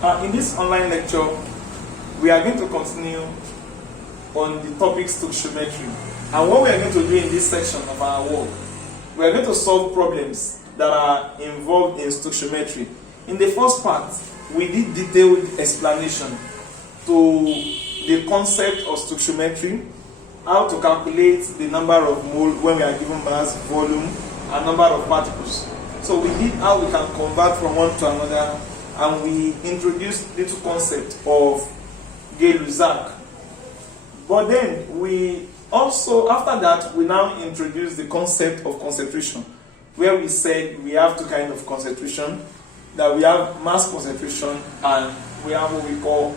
In this online lecture, we are going to continue on the topic stoichiometry. And what we are going to do in this section of our work, we are going to solve problems that are involved in stoichiometry. In the first part, we did detailed explanation to the concept of stoichiometry, how to calculate the number of mole when we are given mass, volume, and number of particles. So we did how we can convert from one to another, and we introduced little concept of Gay-Lussac. But then we also, after that, we now introduce the concept of concentration, where we said we have two kinds of concentration, that we have mass concentration and we have what we call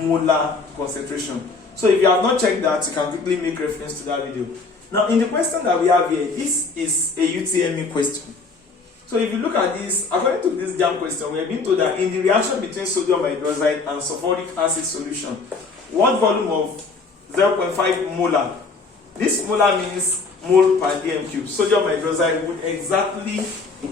molar concentration. So if you have not checked that, you can quickly make reference to that video. Now, in the question that we have here, this is a UTME question. So if you look at this, according to this jam question, we have been told that in the reaction between sodium hydroxide and sulfuric acid solution, what volume of 0.5 molar, this molar means mole per dm cube, sodium hydroxide would exactly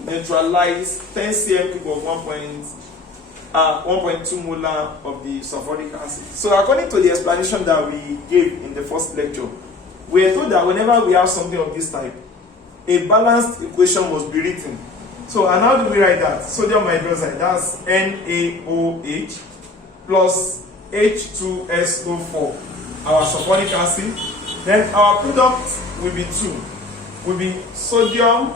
neutralize 10 cm cube of 1.2 molar of the sulfuric acid. So according to the explanation that we gave in the first lecture, we are told that whenever we have something of this type, a balanced equation must be written. So, and how do we write that? Sodium hydroxide, that's NaOH plus H2SO4, our sulfuric acid. Then our product will be 2. Will be sodium,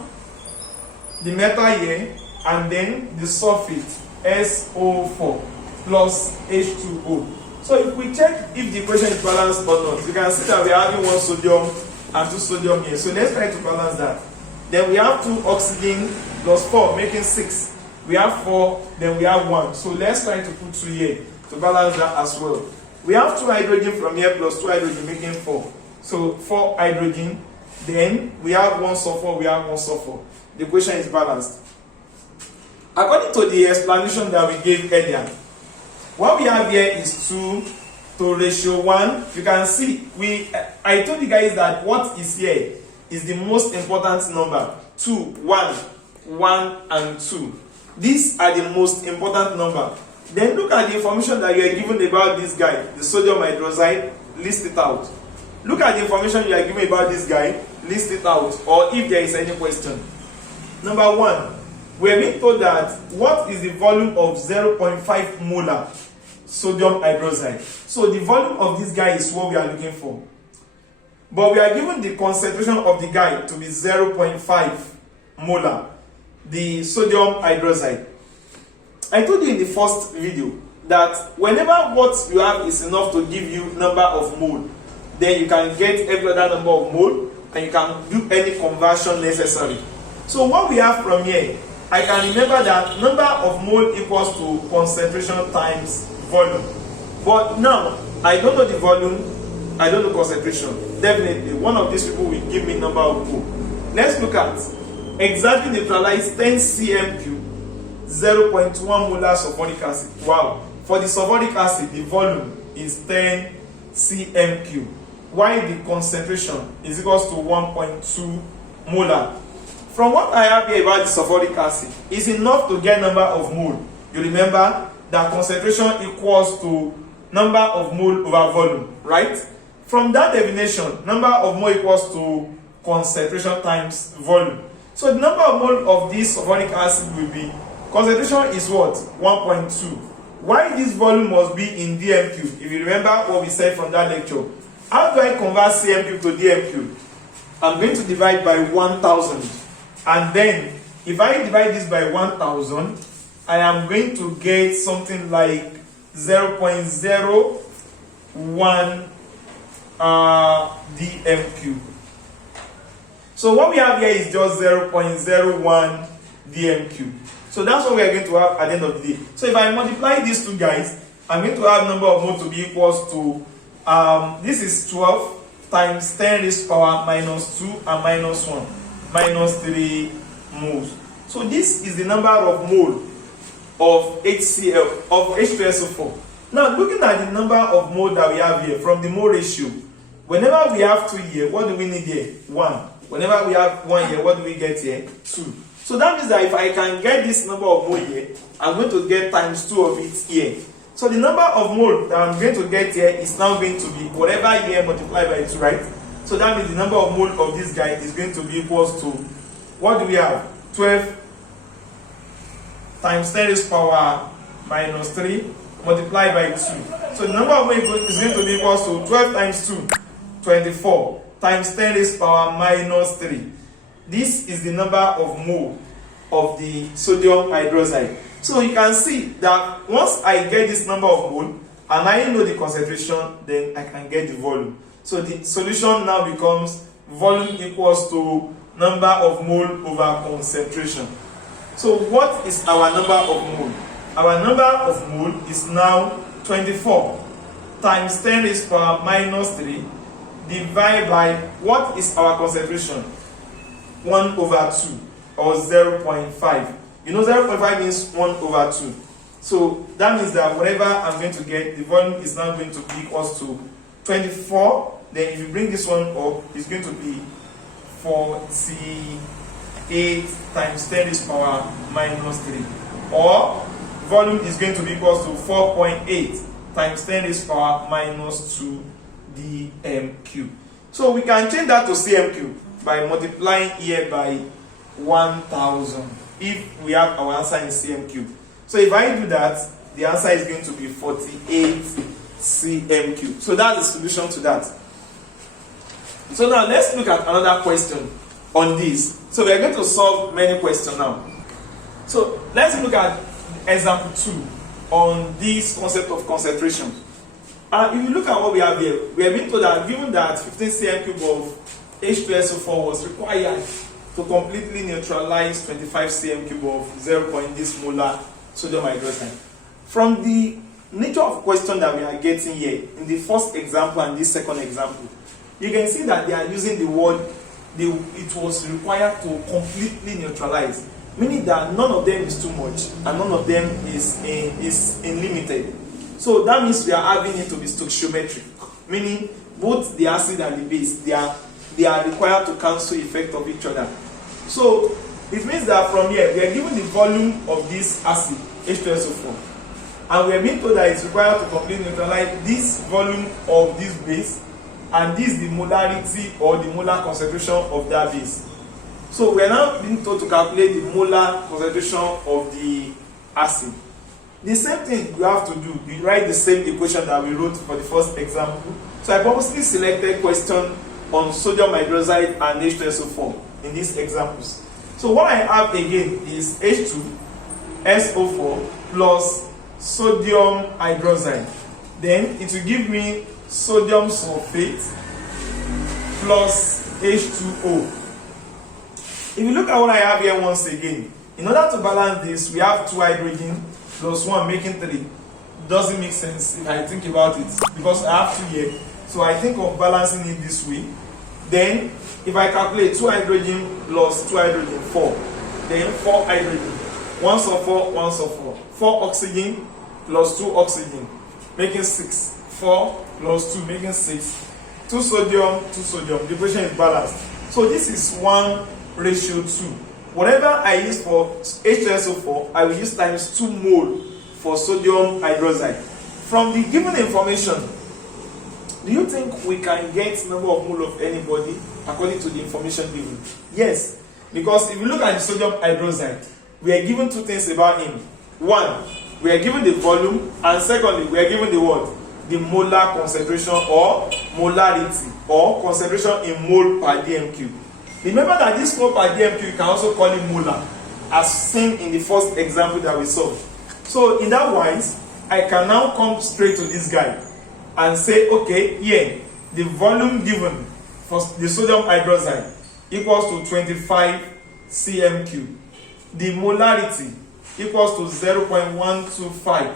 the metal here, and then the sulfate, SO4 plus H2O. So if we check if the equation is balanced or not, you can see that we are having 1 sodium and 2 sodium here. So let's try to balance that. Then we have 2 oxygen plus 4, making 6. We have 4, then we have 1. So let's try to put 2 here to balance that as well. We have 2 hydrogen from here plus 2 hydrogen, making 4. So 4 hydrogen. Then we have 1 sulfur, we have 1 sulfur. The equation is balanced. According to the explanation that we gave earlier, what we have here is 2 to ratio 1. You can see, I told you guys that what is here is the most important number. 2, 1, 1, and 2. These are the most important number. Then look at the information that you are given about this guy, the sodium hydroxide, list it out. Look at the information you are given about this guy, list it out, or if there is any question. Number 1, we are being told that what is the volume of 0.5 molar sodium hydroxide. So the volume of this guy is what we are looking for. But we are given the concentration of the guy to be 0.5 molar, the sodium hydroxide. I told you in the first video that whenever what you have is enough to give you number of mole, then you can get every other number of mole and you can do any conversion necessary. So what we have from here, I can remember that number of mole equals to concentration times volume. But now, I don't know the volume, I don't know concentration. Definitely, one of these people will give me number of mole. Let's look at exactly neutralize 10 cm cube, 0.1 molar sulfuric acid. Wow. For the sulfuric acid, the volume is 10 cm cube. While the concentration is equals to 1.2 molar. From what I have here about the sulfuric acid, is enough to get number of mole. You remember that concentration equals to number of mole over volume, right? From that definition, number of mole equals to concentration times volume. So the number of mole of this sulfuric acid will be, concentration is what? 1.2. Why this volume must be in dm cube? If you remember what we said from that lecture, how do I convert cm cube to dm cube? I'm going to divide by 1000. And then, if I divide this by 1000, I am going to get something like 0.01 dm cube. So what we have here is just 0.01 dm cube. So that's what we are going to have at the end of the day. So if I multiply these two guys, I'm going to have number of moles to be equals to, this is 12 times 10 raised to power minus 2 and minus 1, minus 3 moles. So this is the number of mole of HCl, of H2SO4. Now looking at the number of mole that we have here from the mole ratio, whenever we have 2 here, what do we need here? 1. Whenever we have 1 here, what do we get here? 2. So that means that if I can get this number of mole here, I'm going to get times 2 of it here. So the number of mole that I'm going to get here is now going to be whatever here multiplied by 2, right? So that means the number of mole of this guy is going to be equals to, what do we have? 12 times 10 raised power minus 3 multiplied by 2. So the number of mole is going to be equals to 12 times 2, 24, times 10 raised power minus 3. This is the number of mole of the sodium hydroxide. So you can see that once I get this number of mole and I know the concentration, then I can get the volume. So the solution now becomes volume equals to number of mole over concentration. So what is our number of mole? Our number of mole is now 24 times 10 raised power minus 3 divided by, what is our concentration? 1 over 2 or 0.5. You know 0.5 means 1 over 2. So that means that whatever I'm going to get, the volume is now going to be equals to 24. Then if you bring this one up, it's going to be 48 times 10 raised power minus 3. Or volume is going to be equals to 4.8 times 10 raised power minus 2 dm cube. So we can change that to cm cube by multiplying here by 1000 if we have our answer in cm cube. So if I do that, the answer is going to be 48 cm cube. So that's the solution to that. So now let's look at another question on this. So we are going to solve many questions now. So let's look at example 2 on this concept of concentration. If you look at what we have here, we have been told that given that 15 cm cube of H2SO4 was required to completely neutralize 25 cm cube of 0.this molar sodium hydroxide. From the nature of question that we are getting here, in the first example and this second example, you can see that they are using the word it was required to completely neutralize, meaning that none of them is too much and none of them is unlimited. So that means we are having it to be stoichiometric, meaning both the acid and the base, they are required to cancel effect of each other. So it means that from here we are given the volume of this acid H2SO4, and we are being told that it's required to completely neutralize this volume of this base, and this is the molarity or the molar concentration of that base. So we are now being told to calculate the molar concentration of the acid. The same thing you have to do. You write the same equation that we wrote for the first example. So I purposely selected question on sodium hydroxide and H2SO4 in these examples. So what I have again is H2SO4 plus sodium hydroxide. Then it will give me sodium sulfate plus H2O. If you look at what I have here once again, in order to balance this, we have 2 hydrogen plus 1 making 3. Doesn't make sense if I think about it, because I have 2 here. So I think of balancing it this way. Then if I calculate 2 hydrogen plus 2 hydrogen, 4. Then 4 hydrogen, 1 sulfur, 1 sulfur. 4 oxygen plus 2 oxygen, making 6. 4 plus 2 making 6. 2 sodium, 2 sodium. The equation is balanced. So this is 1:2. Whatever I use for H2SO4, I will use times 2 mole for sodium hydroxide. From the given information, do you think we can get number of mole of anybody according to the information given? Yes, because if you look at the sodium hydroxide, we are given 2 things about him. 1, we are given the volume, and secondly, we are given the what? The molar concentration or molarity or concentration in mole per dm cube. Remember that this mole per dm cube, you can also call it molar, as seen in the first example that we saw. So in that wise, I can now come straight to this guy and say, okay, here, the volume given for the sodium hydroxide equals to 25 cm cube. The molarity equals to 0.125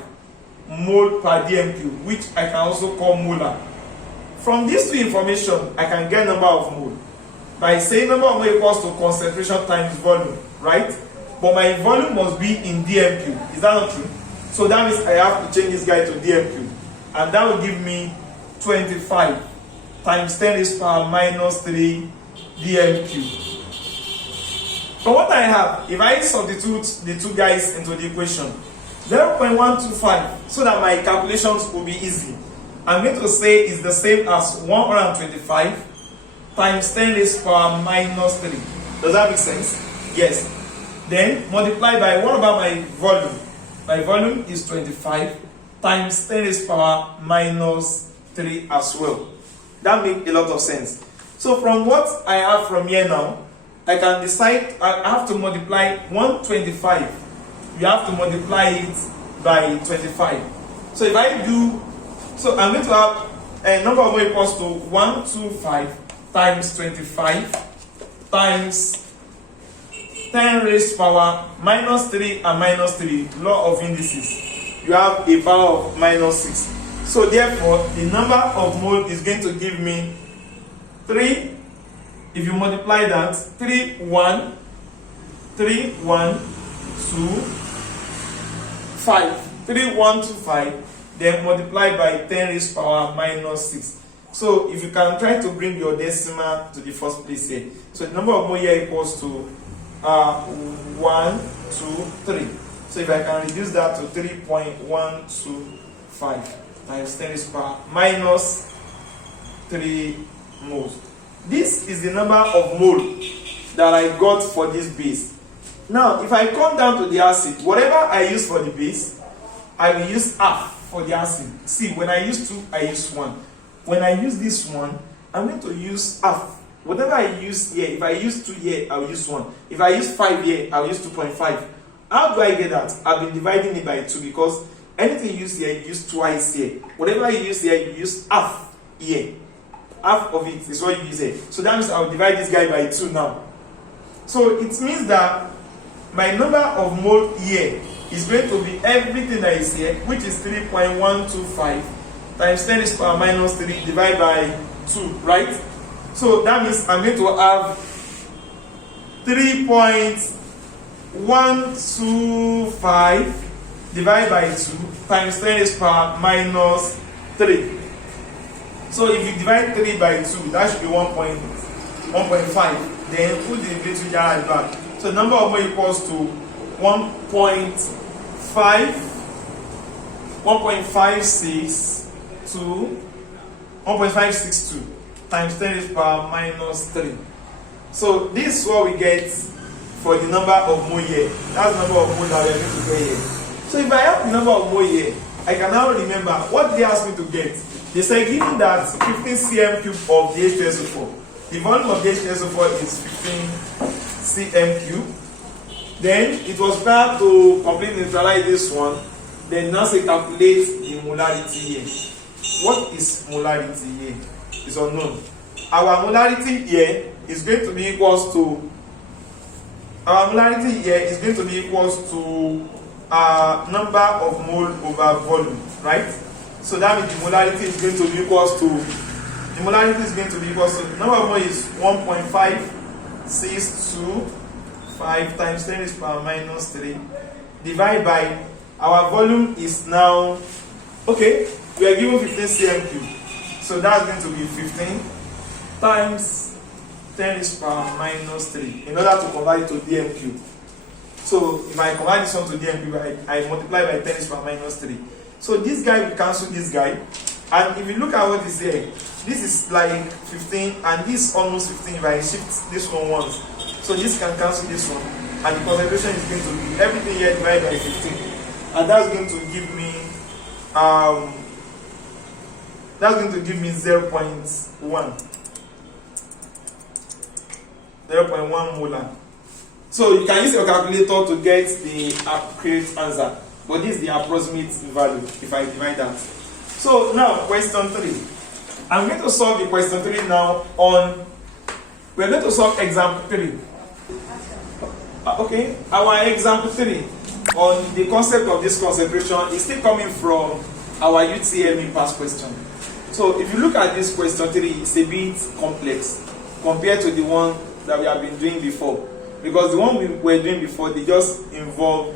mole per dm cube, which I can also call molar. From these 2 information, I can get number of mole by saying number of mole equals to concentration times volume, right? But my volume must be in dm cube. Is that not true? So that means I have to change this guy to dm cube, and that will give me 25 times 10 raised power minus 3 dm cube. From what I have, if I substitute the two guys into the equation, 0.125, so that my calculations will be easy, I'm going to say is the same as 125 times 10 raised to power minus 3. Does that make sense? Yes. Then multiply by, what about my volume? My volume is 25 times 10 raised to power minus 3 as well. That makes a lot of sense. So from what I have from here now, I can decide, I have to multiply 125. You have to multiply it by 25. So if I do, so I'm going to have a number of more equals to 125 times 25 times 10 raised to power minus 3 and minus 3, law of indices. You have a power of minus 6. So therefore, the number of mole is going to give me 3. If you multiply that, 3, 1, 3, 1, 2, 5. 3, 1, 2, 5. Then multiply by 10 raised to power minus 6. So if you can try to bring your decimal to the first place here. So the number of mole here equals to 1, 2, 3. So if I can reduce that to 3.125 times 10 raised to power minus 3 moles. This is the number of mole that I got for this base. Now, if I come down to the acid, whatever I use for the base, I will use half for the acid. See, when I use 2, I use 1. When I use this one, I'm going to use half. Whatever I use here, if I use 2 here, I'll use 1. If I use 5 here, I'll use 2.5. How do I get that? I've been dividing it by 2 because anything you use here, you use twice here. Whatever you use here, you use half here. Half of it is what you use here. So that means I'll divide this guy by 2 now. So it means that my number of mole here is going to be everything that is here, which is 3.125 times 10 raised to power minus 3 divided by 2, right? So that means I'm going to have 3.125 divided by 2 times 10 raised to power minus 3. So if you divide 3 by 2, that should be 1.5. Then put the little jar back. So the number of mole equals to 1.562 times 10 raised to power minus 3. So this is what we get for the number of mole here. That's the number of mole that we are going to get here. So if I have the number of mole here, I can now remember what they asked me to get. They say given that 15 cm cube of the H2SO4, the volume of the H2SO4 is 15 cm cube. Then it was better to completely neutralize this one. Then now say calculate the molarity here. What is molarity here? It's unknown. Our molarity here is going to be equals to number of mole over volume, right? So that means the molarity is going to be equals to number of mole is 1.5625 times 10 raised to power minus 3 divided by our volume is now, okay, we are given 15 cm cube. So that's going to be 15 times 10 raised to power minus 3 in order to convert it to dm cube. So if I convert this one to dm cube, I multiply by 10 raised to power minus 3. So this guy will cancel this guy. And if you look at what is here, this is like 15 and this is almost 15 if I shift this one once. So this can cancel this one. And the concentration is going to be everything here divided by 15. And that's going to give me 0.1 molar. So you can use your calculator to get the accurate answer. But this is the approximate value if I divide that. So now question 3. I'm going to solve the question 3 now we're going to solve example 3. Okay, our example 3 on the concept of this concentration is still coming from our UTME past question. So if you look at this question 3, it's a bit complex compared to the one that we have been doing before. Because the one we were doing before, they just involve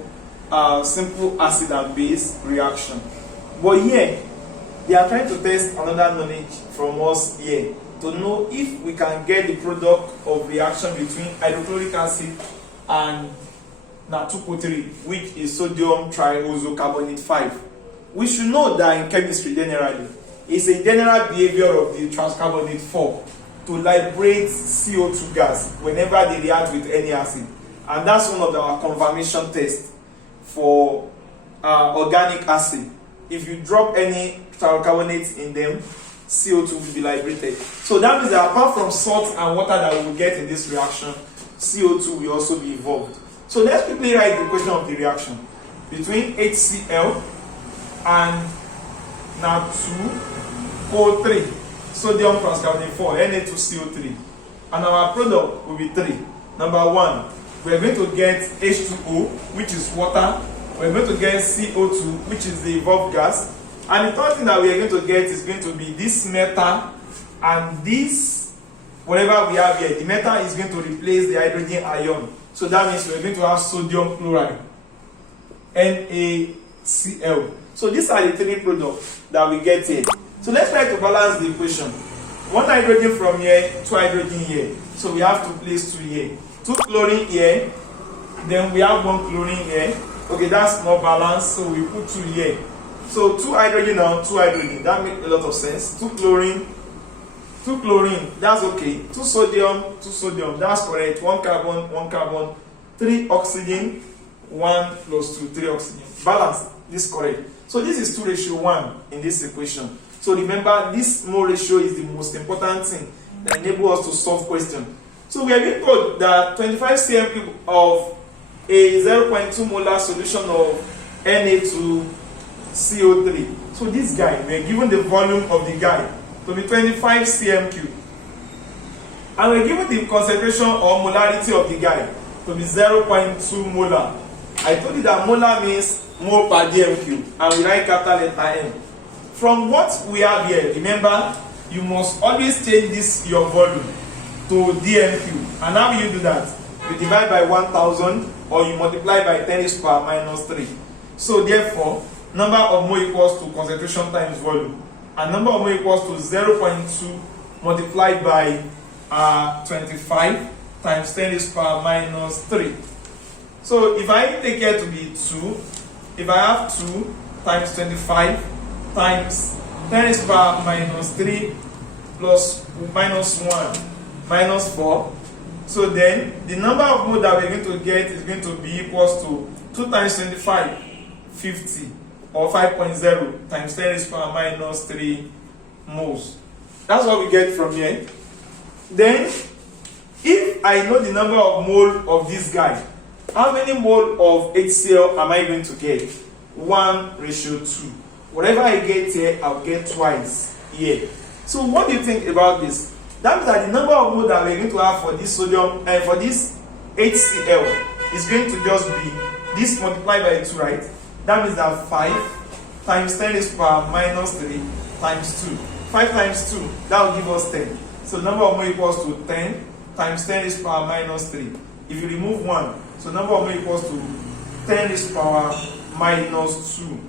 simple acid and base reaction. But here, they are trying to test another knowledge from us here to know if we can get the product of reaction between hydrochloric acid and now 2.3, which is sodium triosocarbonate 5. We should know that in chemistry generally, it's a general behavior of the transcarbonate 4 to liberate CO2 gas whenever they react with any acid. And that's one of our confirmation tests for organic acid. If you drop any tricarbonates in them, CO2 will be liberated. So that means that apart from salt and water that we will get in this reaction, CO2 will also be involved. So let's quickly write the equation of the reaction between HCl and now 2O3, sodium transcarbonate 4, Na2CO3, and our product will be 3. Number 1, we are going to get H2O, which is water. We are going to get CO2, which is the evolved gas. And the third thing that we are going to get is going to be this metal, and this, whatever we have here, the metal is going to replace the hydrogen ion. So that means we are going to have sodium chloride, NaCl. So these are the 3 products that we get here. So let's try to balance the equation. 1 hydrogen from here, 2 hydrogen here. So we have to place 2 here. 2 chlorine here. Then we have 1 chlorine here. Okay, that's more balanced. So we put 2 here. So 2 hydrogen now, 2 hydrogen. That makes a lot of sense. 2 chlorine, that's okay. 2 sodium, that's correct. 1 carbon, 3 oxygen, 1 plus 2, 3 oxygen. Balance, this is correct. So this is 2:1 in this equation. So remember, this mole ratio is the most important thing that enables us to solve questions. So we are being told that 25 cm³ of a 0.2 molar solution of Na2CO3. So this guy, we are given the volume of the guy to be 25 cm³. And we are given the concentration or molarity of the guy to be 0.2 molar. I told you that molar means mole per dm³, and we write capital letter M. From what we have here, remember, you must always change this your volume to dm³. And how will you do that? You divide by 1000 or you multiply by 10⁻⁻3. So therefore, number of mole equals to concentration times volume, and number of mole equals to 0.2 multiplied by 25 times 10⁻⁻3. So if I take here to be 2, if I have 2 times 25 times 10⁻⁻3 plus minus 1 minus 4, so then the number of moles that we're going to get is going to be equals to 2 times 25, 50, or 5.0 times 10⁻⁻3 moles. That's what we get from here. Then, if I know the number of mole of this guy, how many mole of HCl am I going to get? 1:2. Whatever I get here, I'll get twice here. So what do you think about this? That means that the number of mole that we're going to have for this sodium and for this HCl is going to just be this multiplied by 2, right? That means that 5 times 10⁻⁻3 times 2. 5 times 2, that will give us 10. So number of mole equals to 10 times 10⁻⁻3. If you remove 1, so number of mole equals to 10⁻⁻2.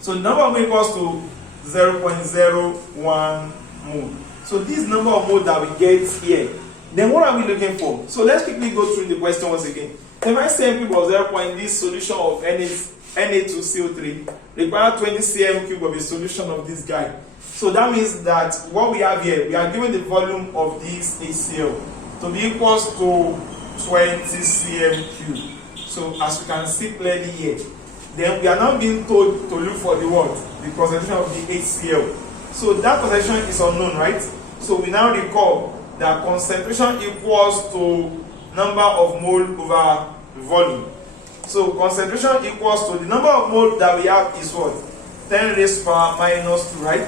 So number of mole equals to 0.01 mole. So this number of mole that we get here, then what are we looking for? So let's quickly go through the question once again. If I say cm³ of 0. This solution of Na2CO3 require 20 cm³ of a solution of this guy. So that means that what we have here, we are given the volume of this HCl to be equals to 20 cm³. So as you can see clearly here, then we are now being told to look for the what? The concentration of the HCl. So that concentration is unknown, right? So we now recall that concentration equals to number of mole over volume. So concentration equals to the number of mole that we have is what? 10⁻⁻2, right?